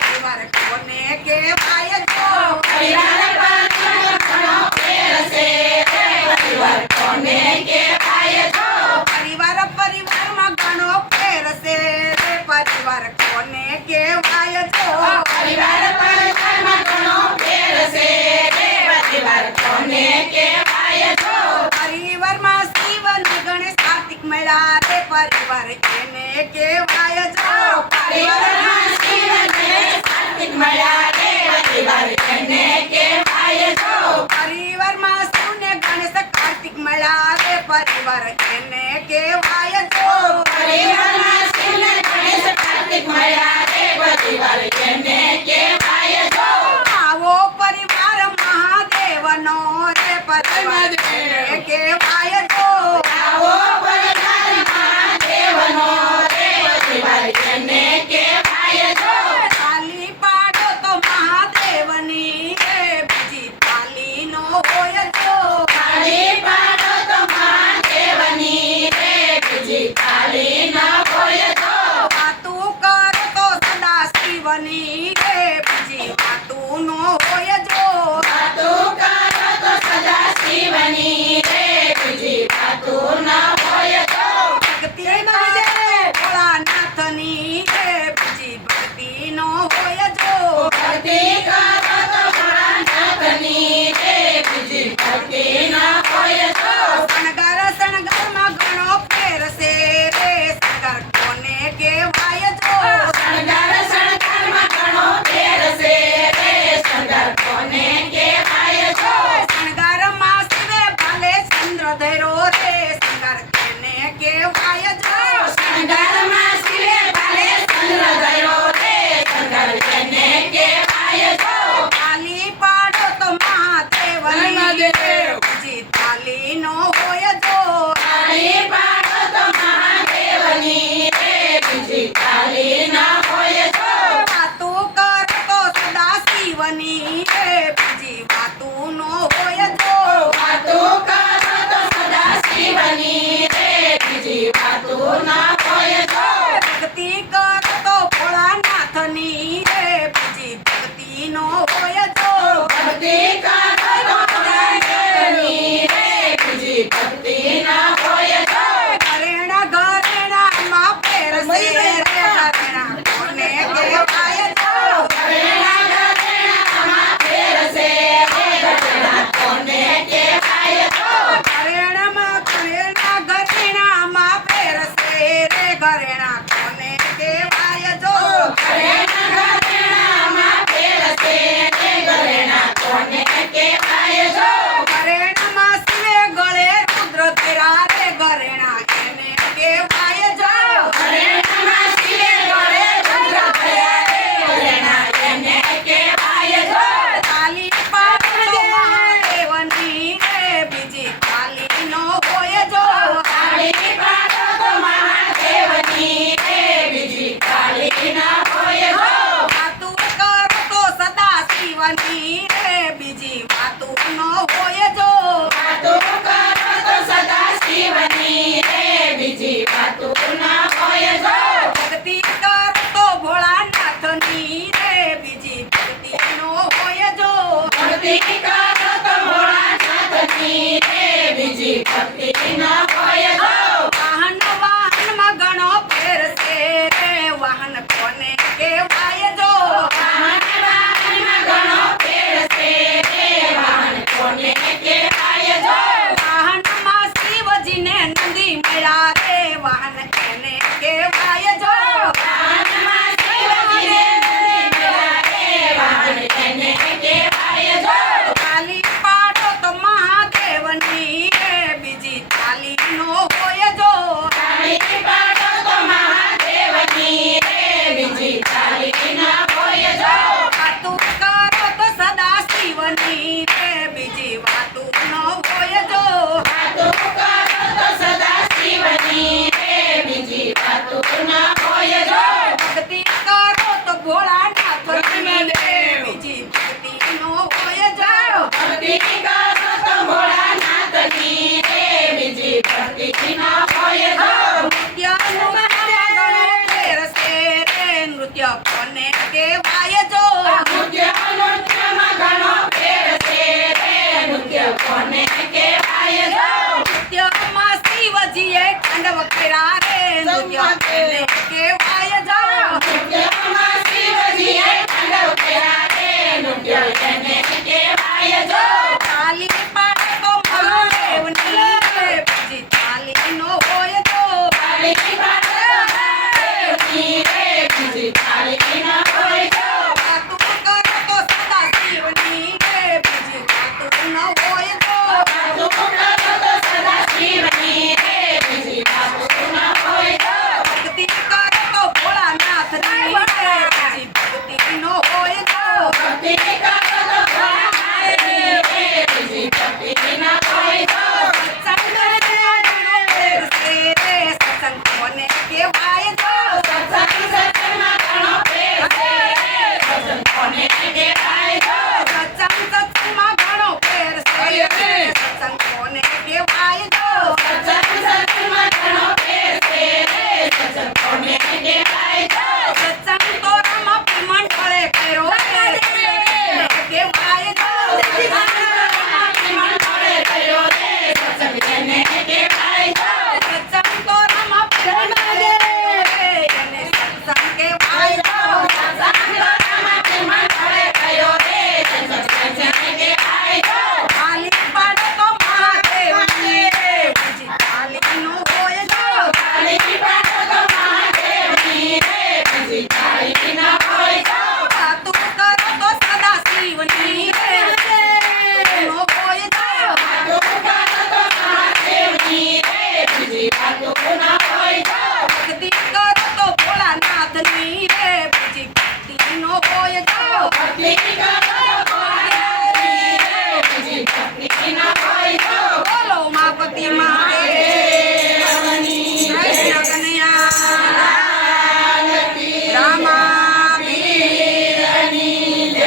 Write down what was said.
પરિવાર કોને કહેવાય જો પરિવાર કોને કહેવાય જો પરિવાર પરિવારમાં ઘણો ફેર છે રે પરિવાર કોને કહેવાય જો પરિવાર પરિવારમાં ઘણો ફેર છે રે પરિવાર કોને કહેવાય જો પરિવારમાં શિવ અને ગણેશ કાર્તિક મળ્યા રે પરિવાર એને કહેવાય જો પરિવારમાં શિવ ગણેશ કાર્તિક મળ્યા રે પરિવાર એને કહેવાય જો પરિવારમાં શિવ ને ગણેશ કાર્તિક મળ્યા રે પરિવાર એને કહેવાય જો પરિવારમાં શિવ ને ગણેશ કાર્તિક મળ્યા રે પરિવાર એને કહેવાય જો આવો પરિવાર મહાદેવનો રે પરિવાર એને કહેવાય જો આવો પરિવાર મહાદેવનો રે પરિવાર એને કહેવાય જો તાલી પાડો તો મહાદેવની રે બીજી તાલી નો હોય જો તાળી પાડો તો મહાદેવની રે બીજી તાળી ન હોય જો વાતું કરો તો સદા શિવની રે બીજી વાતું નો હોય જો વાતું કરો તો સદા શિવની રે બીજી વાતું ન હોય જો ભક્તિ કરજે ભોળાનાથની રે બીજી ભક્તિ નો હોય જો ભક્તિ કરો તો ભોળાનાથની રે બીજી ભક્તિ ન હોય જો શણગારમાં ઘણો ફેર છે રે શણગાર કોને કહેવાય જો શણગારમાં ઘણો ફેર છે રે શણગાર કોને કહેવાય જો શણગારમાં શિવે ભાલે ચંદ્ર ધૈરો રે શણગાર કોને કહેવાય જો શણગારમાં શિવે ભાલે ચંદ્ર ધર્યો રે શણગાર તેને કહેવાય જો તાલી પાડો તો મહાદેવની રે બીજી તાલી નો હોય જો તાળી પાડો તો મહાદેવની રે બીજી તાળી ન હોય જો વાતું કરો તો સદા શિવની રે બીજી વાતું નો હોય જો વાતું કરો તો સદા શિવની રે બીજી વાતું ન હોય જો ભક્તિ કરો તો ભોળાનાથની રે બીજી ભક્તિ નો હોય જો ભક્તિ કરો તો ભોળાનાથની રે બીજી ભક્તિ ન હોય જો ઘરેણામાં ફેર છે રે ઘરેણા કોને કહેવાય જો ઘરેણામાં ફેર છે રે ઘરેણા કોને કહેવાય જો ઘરેણામાં ફેર છે રે ઘરેણા કોને કહેવાય જો ઘરેણામાં ફેર છે રે ઘરેણા કોને કહેવાય જો ઘરેણામાં શિવે ગળે રુદ્ર ધર્યા રે ઘરેણા એને કહેવાય જો ઘરેણામાં શિવે ગળે રુદ્ર ધર્યા રે ઘરેણા એને કહેવાય જો તાલી પાડો મહાદેવની રે બીજી તાલી નો હોય જો તાળી પાડો તો મહાદેવની રે બીજી તાળી ન હોય જો વાતું કરો તો સદા શિવની રે બીજી વાતું નો હોય જો વાતું કરો તો સદા શિવની રે બીજી વાતું ન હોય જો ભક્તિ કરો તો ભોળાનાથની રે બીજી ભક્તિ નો હોય જો ભક્તિ કરો તો ભોળાનાથની રે બીજી ભક્તિ ન હોય જો વાહનમાં ઘણો ફેર છે રે વાહન કોને કહેવાય જો વાહનમાં ઘણો ફેર છે રે વાહન કોને કહેવાય જો વાહનમાં શિવજીને નંદી મળ્યા રે વાહન એને કહેવાય જો વાહનમાં શિવજીને નંદી મળ્યા રે વાહન એને કહેવાય જો તાલી પાડો તો મહાદેવની રે બીજી તાલી તાંડવ કર્યા રે નૃત્ય તેને કહેવાય જો નૃત્યમાં શિવજીએ તાંડવ કર્યા રે નૃત્ય તેને કહેવાય જો